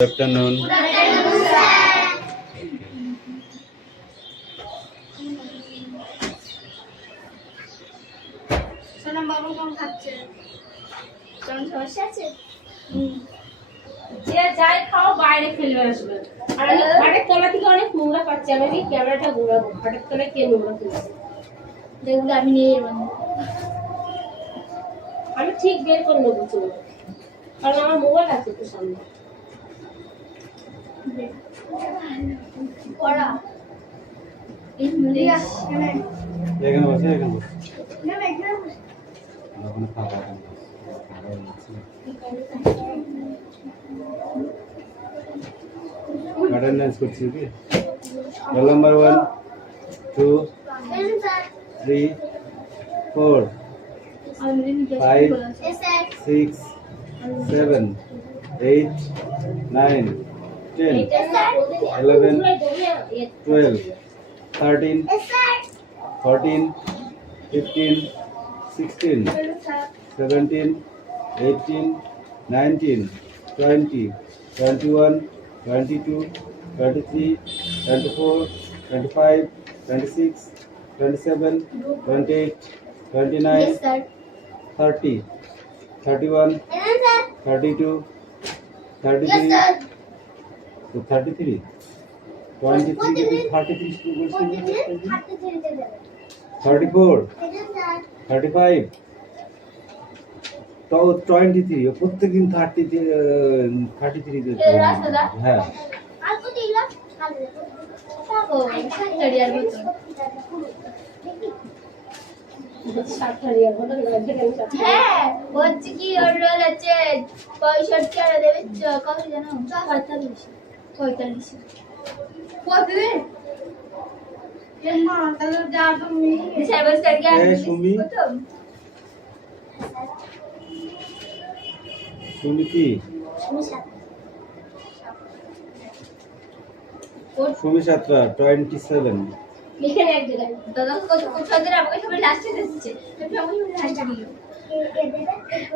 Good afternoon. Sonam বাবু কোন খাচ্ছে? কোন সমস্যা আছে? যে যাই খাও বাইরে ফেলে আসবে। আর আমি খাটের তলা থেকে অনেক নোংরা পাচ্ছি, আমি ক্যামেরাটা ঘোরাবো। খাটের তলায় কে নোংরা ফেলেছে দেখলে আমি নিয়ে যাবো। আমি ঠিক বের করে নেবো চলো, কারণ আমার মোবাইল আছে তো সামনে। পড়া ইংলিশ এখানে বসে এখানে বসে। না না এখানে বসে। ওখানে ফাঁকা আছে। অ্যাটেন্ডেন্স করছি কি? রোল নাম্বার 1 2 3 4 5 6 7 8 9 10 11 12 13 14 15 16 17 18 19 20 21 22 23 24 25 26 27 28 29 30 31 32 33 to 33 23 33 students 34 35 তো 23 প্রত্যেকদিন 33 তে হ্যাঁ হ্যাঁ হচ্ছে কি ওর রোল আছে 65 আর দেবে কত জানো 45 প্রতিদিন মা তাহলে যা তুমি সেমিস্টার কি আর সুমি সুমি কি সুমি ছাত্রা 27 এখানে এক জায়গায় দাদা কত কত দিন আমাকে সবাই লাস্টে দিচ্ছে আমি আমাকে লাস্টে দিল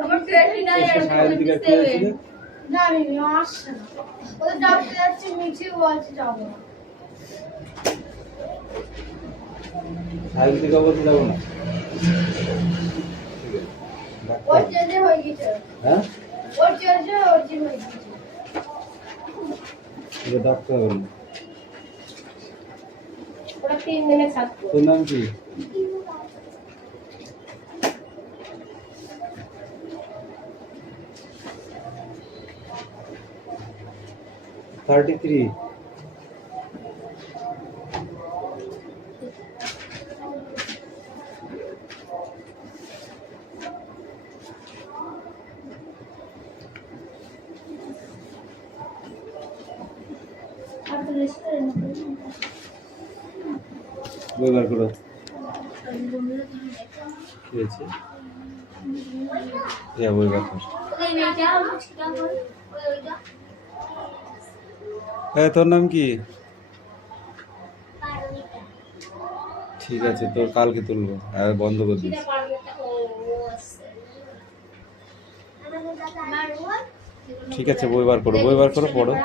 আমার 29 আর সাহেব দিকে কি হয়েছিল না আমি আসছে না ওদের ডাকতে যাচ্ছে মিছি বলছে যাব না সাহেব দিকে বলতে যাব না ওর চেঞ্জ হয়ে গেছে হ্যাঁ ওর চেঞ্জ হয়ে গেছে এটা ডাক্তার হবে না ওরা 3 দিনের ছাত্র। তোর নাম কি $33 বই বার করো কি হয়েছে বই বার কর তোর নাম কি ঠিক আছে তোর কালকে তুলবো আর বন্ধ করে দিস ঠিক আছে বই বার করো পড়ো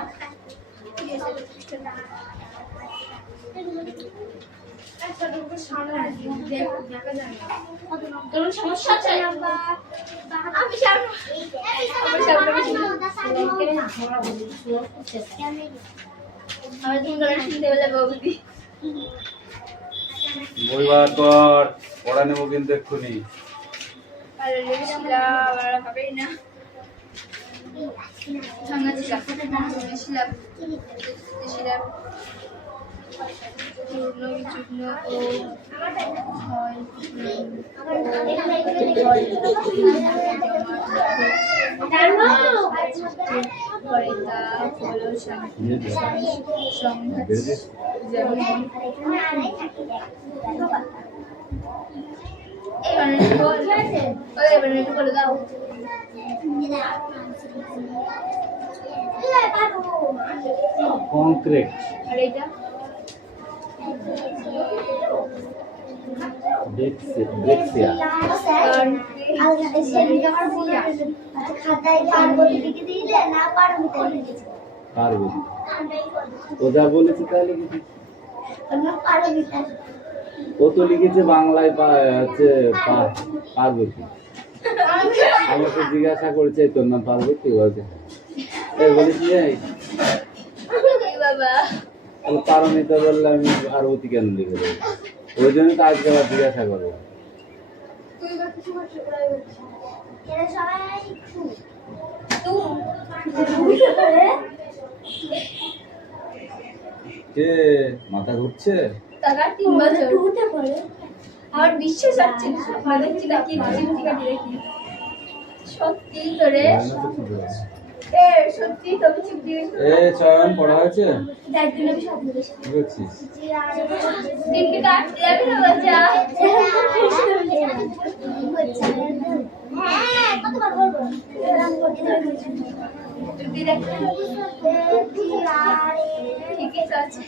তোর সমস্যা আছে? আমি সামনে আমার দিন করে শুনতে বলে বৌদি বই বার কর পড়া নেবো কিন্তু এক্ষুনি আর লেগেছিলাম আর হবেই না সঙ্গে ছিলাম চূর্ণ বিচূর্ণ ও বলে দাও কংক্রিট আর এটা ব্রেক্সিয়া পার্বতী। ও যা বলেছে তাই লিখেছি। ও তো লিখেছে বাংলায় পার্বতী। আমাকে জিজ্ঞাসা করেছে তোর নাম পার্বতী, বলছে এই বলিস এই বাবা পারমিতা বললে আমি পার্বতী কেন লিখে দেবো, ওই জন্য তো আজকে আবার জিজ্ঞাসা করবো। কে মাথা ঘুরছে? টাকার 3 বছর আমার বিশ্বাস হচ্ছে না, স্বপ্ন দেখছি নাকি দেখি সত্যি করে সত্যি তুমি চুপ দিয়ে চয়ন পড়া হয়েছে? একদিন আমি স্বপ্ন দেখছি কি করছিস? দিনকে কাটতে যাবি না বাচ্চা? হ্যাঁ কতবার বলবো যদি দেখতে ঠিকই তো আছে।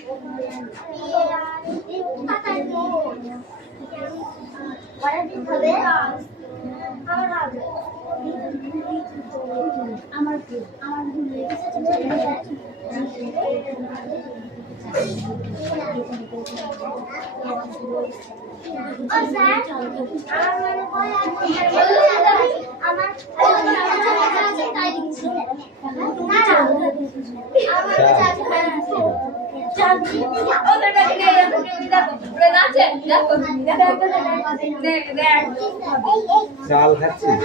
আমার ওদের কাছে নিয়ে যাবো, তুমি দেখো ওরা নাচে, দেখো দেখ দেখ চাল খাচ্ছিস?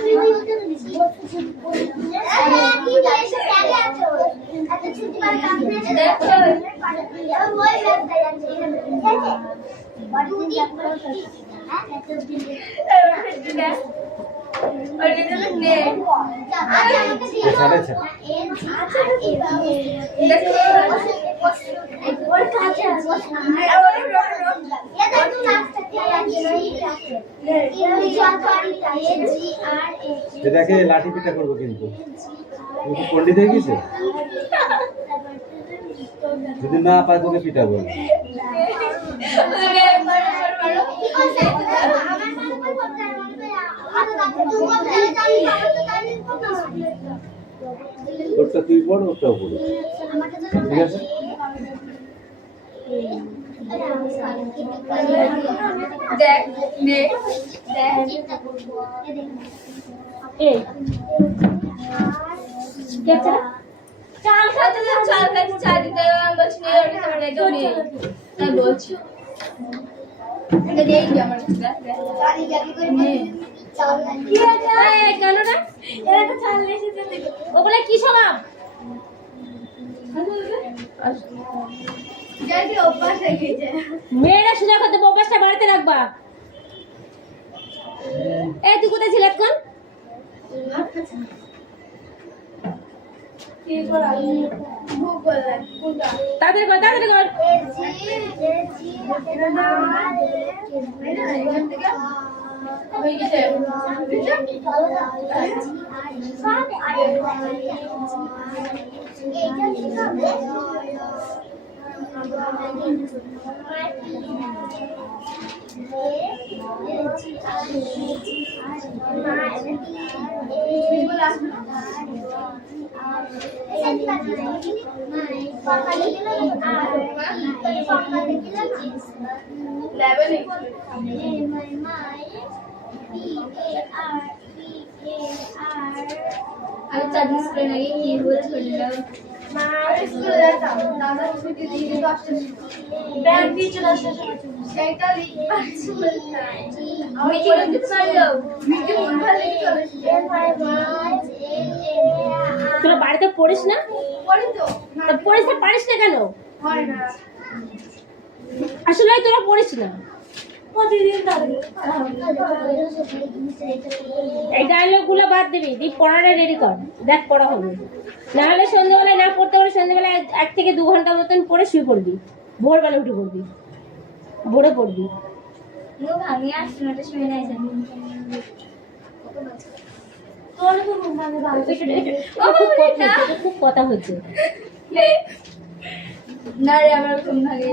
এটাকে লাঠি পিঠা করবো কিন্তু। তুমি কি পণ্ডিত হয়ে গেছে? যদি না পায় তোকে পিঠা বলবো। ওরটা তুই পড়, ওরটাও পড়ো, ঠিক আছে? দেখ দেখ এই কে চাল খাতে চাল খাতে চা দিতে বলছি তাই বলছি দেখ আমার কেন না ওগুলা কি স্বভাব? মেয়েরা সোজা করতে অভ্যাসটা বাড়িতে রাখবা। এই তুই কোথায় ছিলেন এখন? তাড়াতাড়ি কর, তাড়াতাড়ি কর। হয়ে গেছে আমি চাকরি করে নাকি কি বলছিল তোরা বাড়িতে পড়িস না? পড়িস না, পারিস না কেন? আসলে তোরা পড়িস না। এই ডায়লগ গুলো বাদ দিবি, দিয়ে পড়াটা রেডি কর, দেখ পড়া হবে। না হলে সন্ধ্যেবেলায় না পড়তে পারলে সন্ধ্যেবেলায় 1 থেকে 2 ঘন্টা মতন পড়ে শুয়ে পড়বি, ভোরবেলা উঠে পড়বি, ভোরে পড়বি। খুব কথা হচ্ছে। না রে আমার ঘুম ভাঙে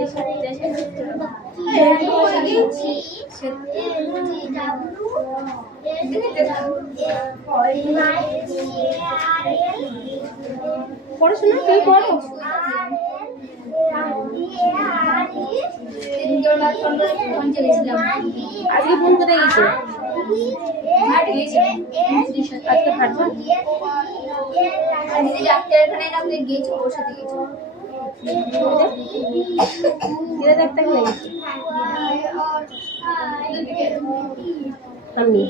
পড়াশোনা তুমি পড়ো। আজকে ফোন কোথায় গেছে? আজকে ফাটবো কিরে দেখতে গেছে আমি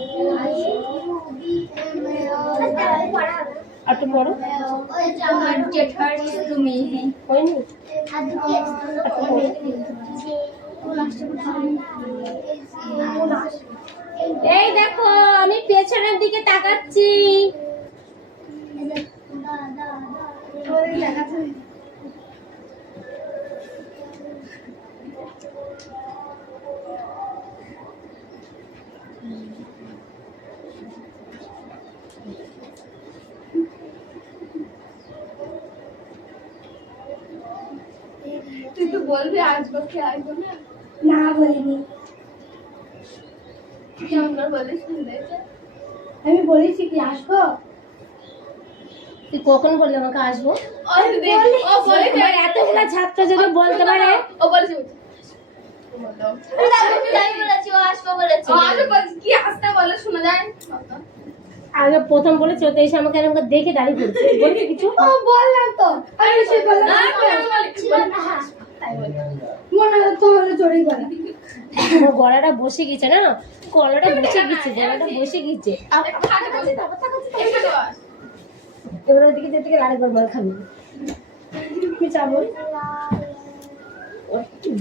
আর তো পড়ো হয়নি। এই দেখো আমি পেছনের দিকে তাকাচ্ছি। তুই তো বলবি আসবো কি আসবো না? না বলিনি। কেমন করে বলিস শুনতে? আমি বলেছি কি আসবো? তুই কখন বললি আমাকে আসবো? ও বলে এতগুলা ছাত্র যদি বলতে পারে। ও বলেছি কি আসতে বলে শোনা যায়। আগে প্রথম বলেছি তো এসে আমাকে এরকম দেখে দাঁড়িয়ে পড়ছে বলছে কিছু। ও বললাম তো আমি সে বললাম মনে হয় তো হলে চড়ি করে আমার গলাটা বসে গেছে না, গলাটা বসে গেছে, গলাটা বসে গেছে। এবার ওদিকে যেতে গেলে আরেকবার মার খাবি। কি চাবো?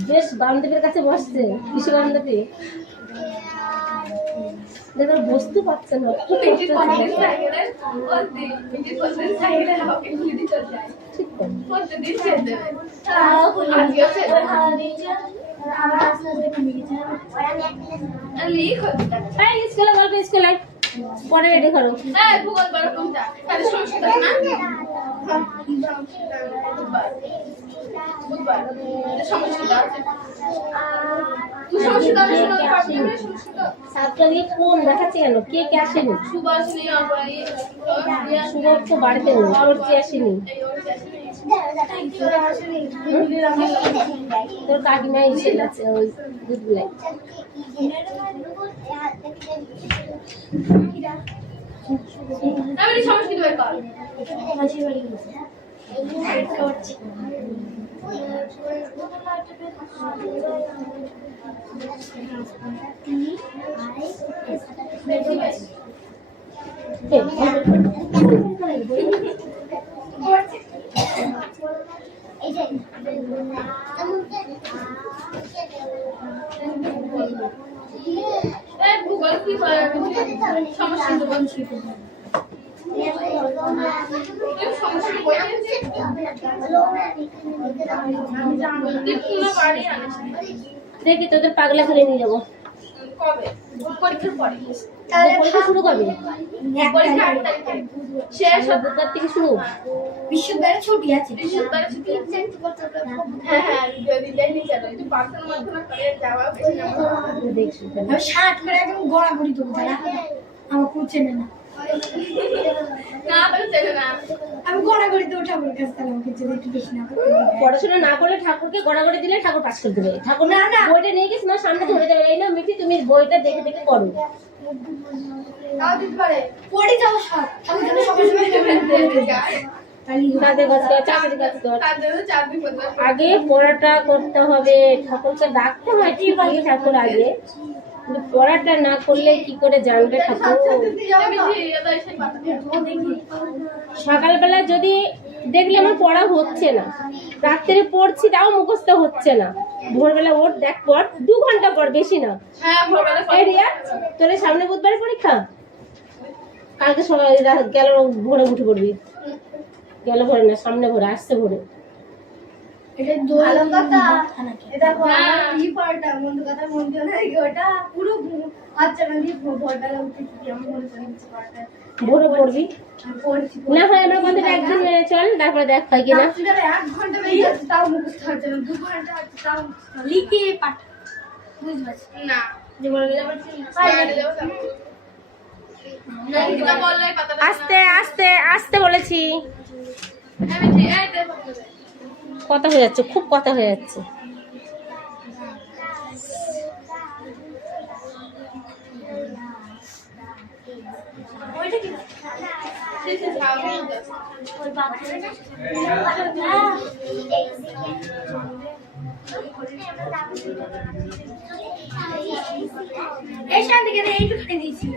বেশ বান্ধবীর কাছে বসছে, কিছু বান্ধবী দেখো বসতে পারছে না। ঠিক স্কুলে গল্প স্কুলে পরে রেডি করো। ছাত্র দিয়ে কোন দেখাচ্ছে কেন? কে কে আসেনি? সুবর তো বাড়িতে নেই, অর্চি আসেনি, তোর কাকিমা এসে গেছে ওই দুধগুলাই। ভূগোল কি সমস্যা বলছি দেখি তোদের পাগলা করে নিয়ে যাবো। পরীক্ষার পরে পরীক্ষা শুরু কবে? পরীক্ষা 8 তারিখে শেষ বুধবার থেকে শুরু। বিশ্ববিদ্যালয়ে ছুটি আছে। বিশ্ববিদ্যালয়ে ছুটি আছে। হ্যাঁ হ্যাঁ যদি দেয়নি চলো একটু পার্সোনাল মাধ্যমে করে যাওয়া বেশি না। দেখছি আমি 60 করে একদম গড়াগড়ি দেবো তারা আমার কুচে না না তো চেনে না। আমি গড়াগড়ি দেবো ঠাকুরের কাছে তাহলে আমাকে যদি একটু বেশি না পড়াশোনা না করলে ঠাকুরকে গড়াগড়ি দিলে ঠাকুর পাস করে দেবে। ঠাকুর না না বইটা নিয়ে গেছি না সামনে ধরে দেবে। এই না মিঠি তুমি বইটা দেখে দেখে করো। তাও দিতে পারে পড়ে যাও সব আমি যেন সকাল সকাল পড়তে যাই তাদের কাছে চাকরি কাজ কর। তাদের চাকরি করতে আগে পড়াটা করতে হবে, ঠাকুরকে ডাকতে হয় ঠিকই ঠাকুর আগে, কিন্তু পড়াটা না করলে কি করে জানবে ঠাকুর? সকালবেলা যদি দেখলে আমার পড়া হচ্ছে না, রাত্রে পড়ছি তাও মুখস্থ হচ্ছে না, ভোরবেলা ওঠ দেখ পড় 2 ঘন্টা পর, বেশি না। এই রিয়া তোর সামনে বুধবারে পরীক্ষা, কালকে সবাই গেল ভোরে উঠে পড়বি। গেল ভোরে না, সামনে ভোরে, আসছে ভোরে। এটা ভালো কথা। এটা কি পড়াটা মন কথা মন দিও না ওটা পুরো আচ্ছা মানে ভোরবেলা উঠে কি আমি মনে করি পড়াটা ভোরে পড়বি পড়ছি না হয় আমরা বলতে একদিন চল তারপরে দেখ হয় কিনা। 1 ঘন্টা বেরিয়ে যাচ্ছে তাও মুখস্থ হচ্ছে না, 2 ঘন্টা হচ্ছে তাও লিখে পাঠ বুঝবাস না যে বলে যাবে আস্তে আস্তে আস্তে বলেছি। কথা হয়ে যাচ্ছে, খুব কথা হয়ে যাচ্ছে। এই শান্তি কেন এইটু খাই দিয়েছি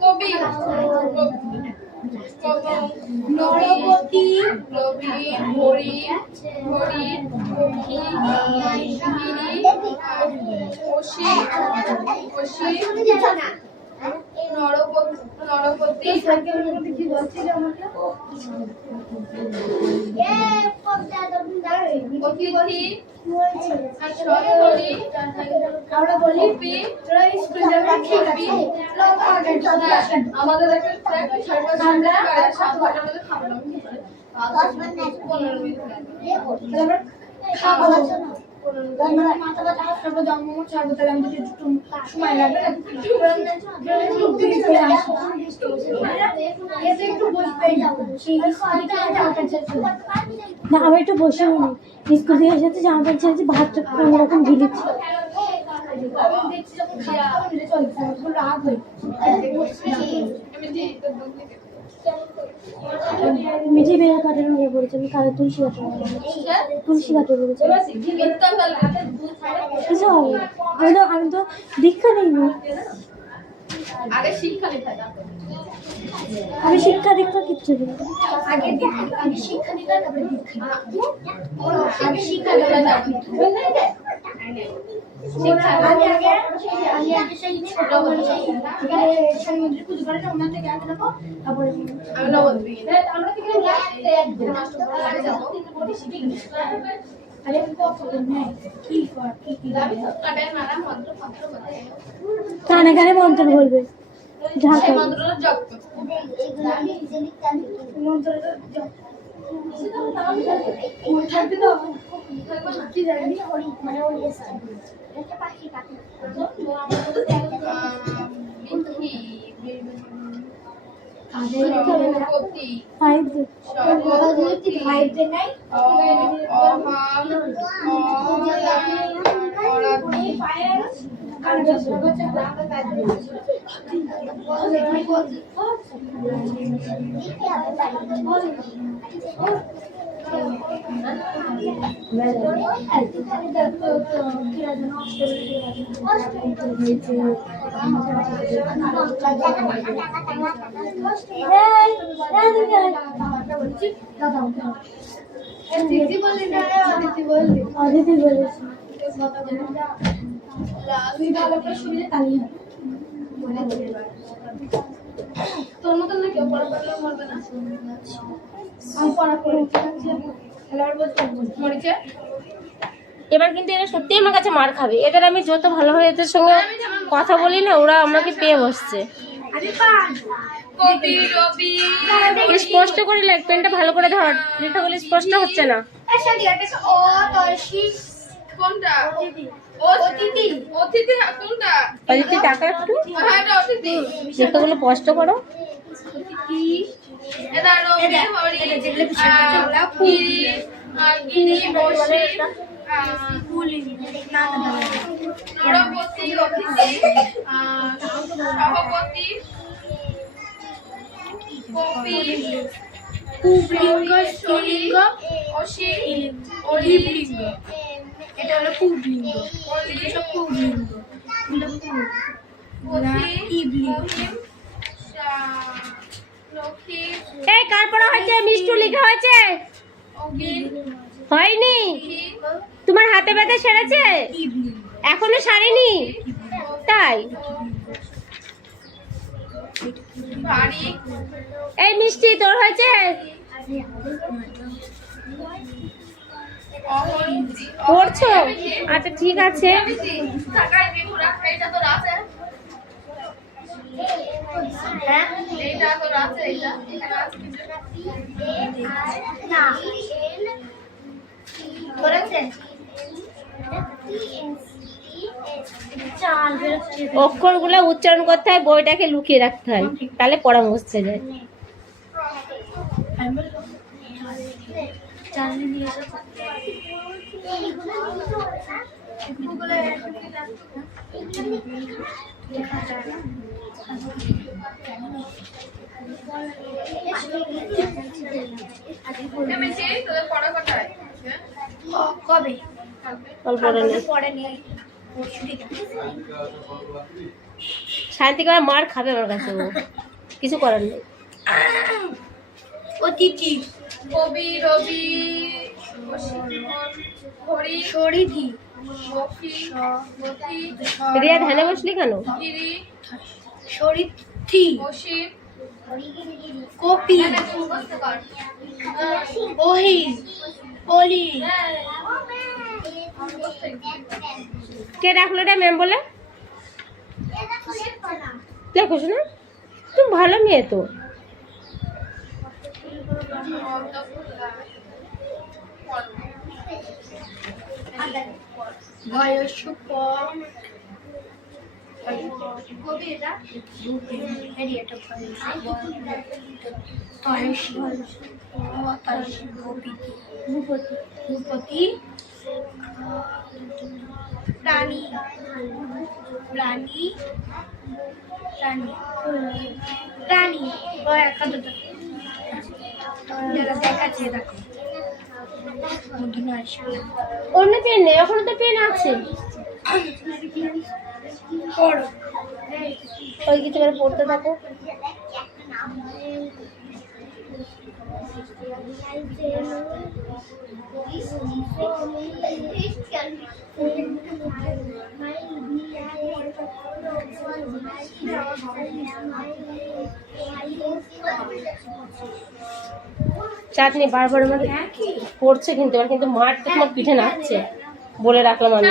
কবি নরপতি রবি হরি হরি অসি অসি নরপতি কি বলছিল আমাকে অতিথি সরহরি আমরা বলি কপি তোরা স্কুল যাবে ঠিক আছে আমাদের একটা আমরা 7 ঘন্টার মধ্যে খাবো না 15 মিনিট না আমি একটু বসে উনি স্কুল থেকে এসেছে জামা প্যান্ট ছেড়েছি ভাতটা কোনোরকম ঢিলেছি মিঠি বেড়ে কাটানো হয়ে পড়েছে আমি কালে তুলসী কাটে পড়েছে কিছু হবে আমি তো দীক্ষা নেইনি আগে শিক্ষা লেখা আমি শিক্ষা দীক্ষা কিচ্ছু দিই আগে শিক্ষা দিতে তারপরে দীক্ষা আগে শিক্ষা দিতে আগে সেই ছোট মন্দির পুজো করে না ওনার থেকে আগে দেবো তারপরে আমি নবদ্বীপ আমরা থেকে যাবো আরে কত নেই কি কর কি কাটায় মারা মন্ত্র পত্র বলে কানে কানে মন্ত্র বলবে ঢাকা মন্ত্রটা জপ মন্ত্রটা থাকবে তো কি জানি মানে ওই একটা পাখি সরপতি ফাইভে নাই অদিতি বলেছি তোর মতন না কেউ পড়া করলে মরবে না আমি পড়া করে মরিচে এবার কিন্তু এরা সত্যি আমার কাছে মার খাবে। এদের আমি যত ভালোভাবে এদের সঙ্গে কথা বলি না, ওরা আমাকে পেয়ে বসছে। কবি রবি স্পষ্ট করে লেখ, পেনটা ভালো করে ধর, লেখাগুলো স্পষ্ট হচ্ছে না। কোনটা অতিথি অতিথি কোনটা অদিতি টাকা একটু হ্যাঁ এটা অতিথি লেখাগুলো স্পষ্ট করো। এটা রবি হরি গিরি গিরি বসি নরপতি অতিথি সভাপতি কপি পুবলিঙ্গ স্ত্রীলিঙ্গ অসি অলিবলিঙ্গ এটা হলো পুবলিঙ্গ সব পুবলিঙ্গ লক্ষ্মী এই কার পড়া হয়েছে? মিষ্টু লেখা হয়েছে? হয়নি? তোমার হাতে ব্যথা সেরেছে? এখনো সারেনি? তাই বাড়ি এই মিষ্টি তোর হয়েছে? পড়ছো? আচ্ছা ঠিক আছে। থাকায় বেহুরা এইটা তো রাতে হ্যাঁ এইটা তো রাতে এইটা এখানে আছে কিছু না ধরেছে চাল বেরোচ্ছে অক্ষরগুলো উচ্চারণ করতে হয়, বইটাকে লুকিয়ে রাখতে হয়, তাহলে পড়া মুছতে যায়। চাল নিয়ে আমি সেই তোদের পড়া কোথায় কবে অল্প পড়ে নেই। পরে নিয়ে শান্তি করে মার খাবে আমার কাছে, ও কিছু করার নেই। অতিথি কবি রবি হরি সরিধি সখী মতি রিয়া ধ্যানে বসলি কেন? গিরি সরিথি অসীম কপি মুখস্থ কর ওহি অলি কে ডাকলো রে ম্যাম বলে? দেখো শোনা, তুমি ভালো মেয়ে তো। বয়স কবি এটা ভূপতি প্রাণী প্রাণী প্রাণী প্রাণী ও একটা দুটো দেখাচ্ছে দেখো অন্য পেন নেই, এখনো তো পেন আছে। পড়ো ওই কিছু করে পড়তে থাকো। চাটনি বারবার আমাদের পড়ছে, কিন্তু আর কিন্তু মারটা তোমার পিঠে নাচছে, বলে রাখলাম আমি।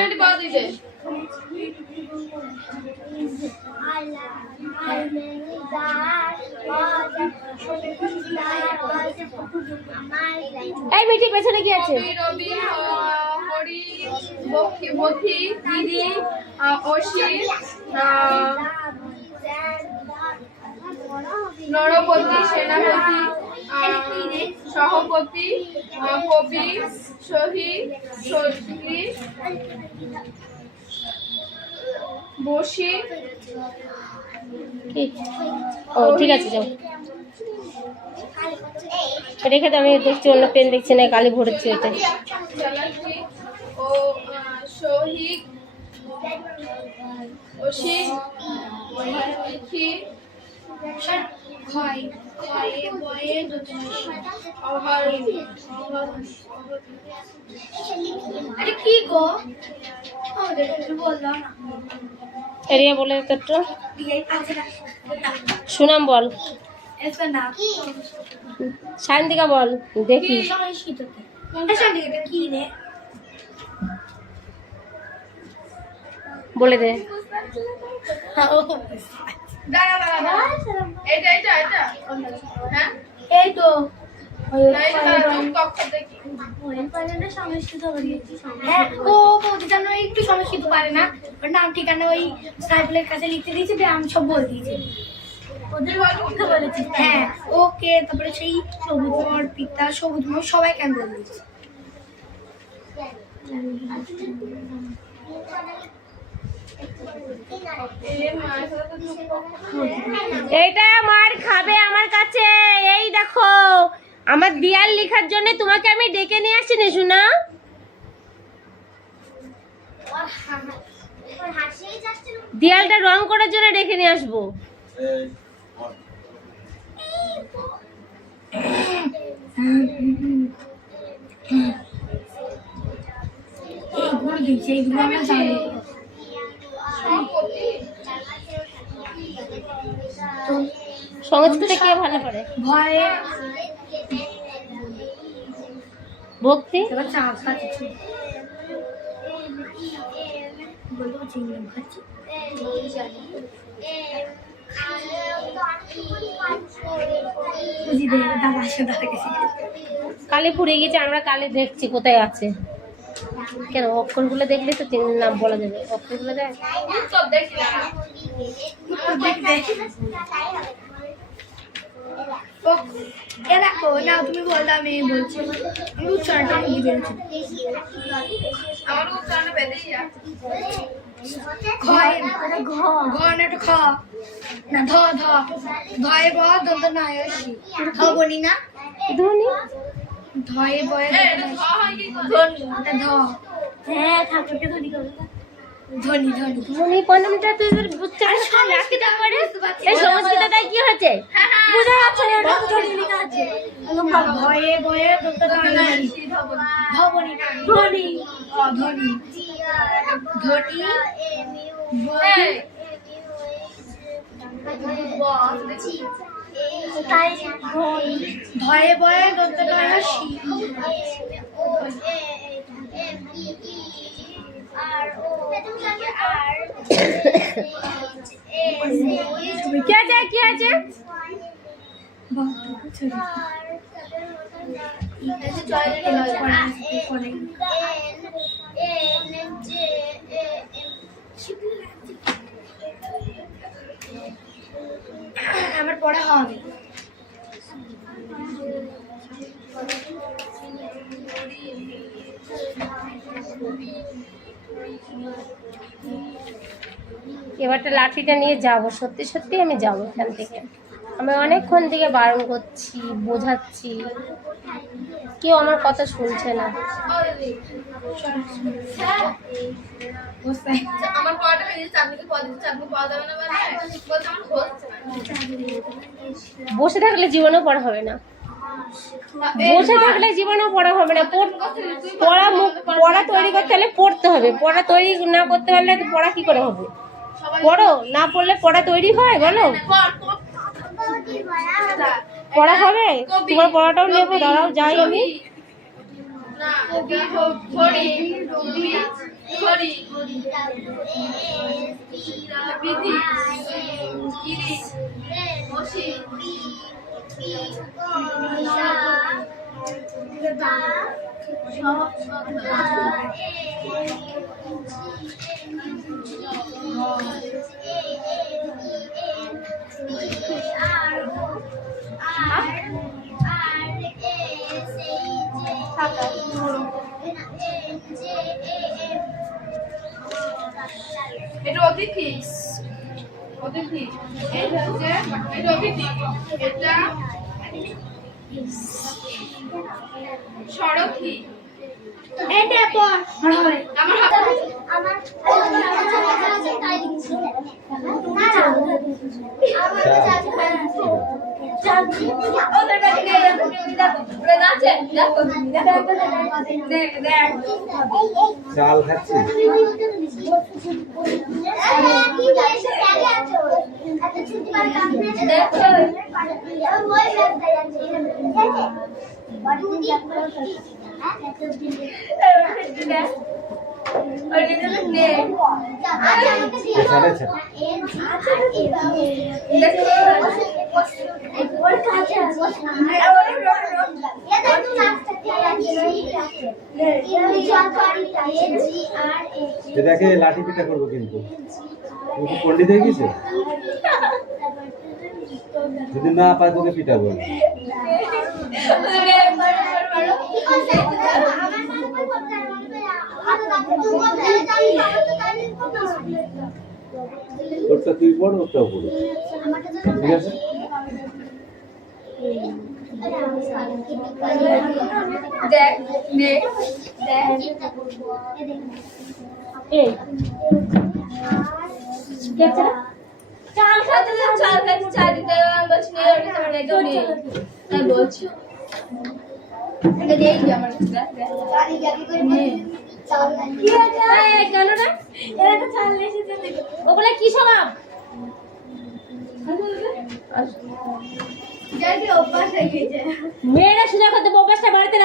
এই মিটি পেছনে কি আছে? কবি রবি হরি মতি গিরি অসীম নরপতি সেনাপতি সহপতি কবি শহীদ সত্যি বসি কি? ও ঠিক আছে, যাও রেখে দাও। আমি দেখছি অন্য পেন দেখছি না, কালি ভরেছি এটা। চালাকি ও শহীদ অসীম লিখি ক্ষয় ক্ষয়ে বয়ে অহর আরে কি গো ওদের কিছু বললাম না এরিয়া বলে তো একটু এই আছে না সুনাম বল, এটা না শান্তিকা বল দেখি। সংস্কৃততে এটা দিকে কি রে বলে দে। দাঁড়া দাঁড়া দাঁড়া এটা এটা এটা হ্যাঁ এই তো সংস্কৃত পড়িয়েছি। হ্যাঁ ও বলতে জানো একটু সংস্কৃত পারে না, ওর নাম ঠিকানা ওই সাইকেলের কাছে লিখতে দিয়েছে, দিয়ে আমি সব বলে দিয়েছি। ওদের কথা বলেছি। হ্যাঁ ওকে, তারপরে সেই সবুজ পিতা সবুজ সবাই কেন বলে দিয়েছি। এইটা মার খাবে আমার কাছে। এই দেখো আমার দিয়াল লেখার জন্য তোমাকে আমি ডেকে নিয়ে আসছি না শোনা। দিয়ালটা রং করার জন্য ডেকে নিয়ে আসবো। এইগুলো দিয়েছে, এইগুলো আমরা জানি। সংস্কৃতে কে ভালো করে? ভয়ে ভক্তি এবার চা খাচ্ছি বলবো চিংড়ি খাচ্ছি বুঝি দে দাবার সাথে গেছি কালে পুড়ে গেছে, আমরা কালে দেখছি কোথায় আছে। কেন অক্ষরগুলো দেখলে তো চিংড়ির নাম বলা যাবে, অক্ষরগুলো দেখ। সব দেখি না এ দেখো না তুমি বললে আমি বলছি আমি উচ্চারণটা ভুলে গেছি আমার উচ্চারণ বেঁধেই আছে ঘ ঘ না তো খ না ধ ধ ধয়ে ব দন্ত নয় শি ধ বনি না ধনি ধয়ে বয়ে ধ হ্যাঁ ঠাকুরকে ধনি করো ধনি ধনি ধনি পণ্যটা তুই উচ্চারণ রাখিটা করে এই সংস্কৃতটাই কি হয়েছে বুঝা যাচ্ছে না, এটা ধনি লেখা আছে। ভয়ে বয়ে দন্ত নয় শি ধ বনি না ধনি ধনি ধনি তাই ধয়ে বয়ে দন্ত নয় শি কি আছে কি আছে? আমার পড়া হবে এবারটা লাঠিটা নিয়ে যাব, সত্যি সত্যি আমি যাব এখান থেকে। আমি অনেকক্ষণ থেকে বারণ করছি, বোঝাচ্ছি, কেউ আমার কথা শুনছে না। আমার পড়াটা হয়ে চাঁদনিকে পড়া দিচ্ছে, চাঁদনি পড়া যাবে না মানে বলছে আমার হচ্ছে বসে থাকলে জীবনেও পড়া হবে না, বসে থাকলে জীবনেও পড়া হবে না। পড়া তৈরি করতে হলে পড়তে হবে, পড়া তৈরি না করতে পারলে তো পড়া কি করে হবে? পড়ো, না পড়লে পড়া তৈরি হয় বলো? পড়া হবে? তোমার পড়াটাও নেবো, দাঁড়াও যাই আমি। না ঘড়ি রবি ঘড়ি বিধি গিরি মশি এটা অতিথি অতিথি এটা হচ্ছে এটা অতিথি এটা সরথি এটা পড় হবে আমার ওদের কাছে নিয়ে দেখো ওরা নাচে দেখো দেখ দেখ চাল খাচ্ছি দেখে লাঠি পিঠা করবো কিন্তু তুমি কি পণ্ডিত হয়ে গেছে যদি না পায় তোকে পিঠা বল ওটা তুই পড় ওটাও পড়ো ঠিক আছে দেখ দেখ এই কে আছে? চাল খাতে চাল খাতে চা দিতে বলছি না ওটা তোমার একদম নেই তাই বলছি এটা দেই দি আমার কাছে দেখ কেন না ওগুলা কি স্বভাব? অভ্যাস হয়ে গেছে মেয়েরা সোজা করতে অভ্যাসটা বাড়িতে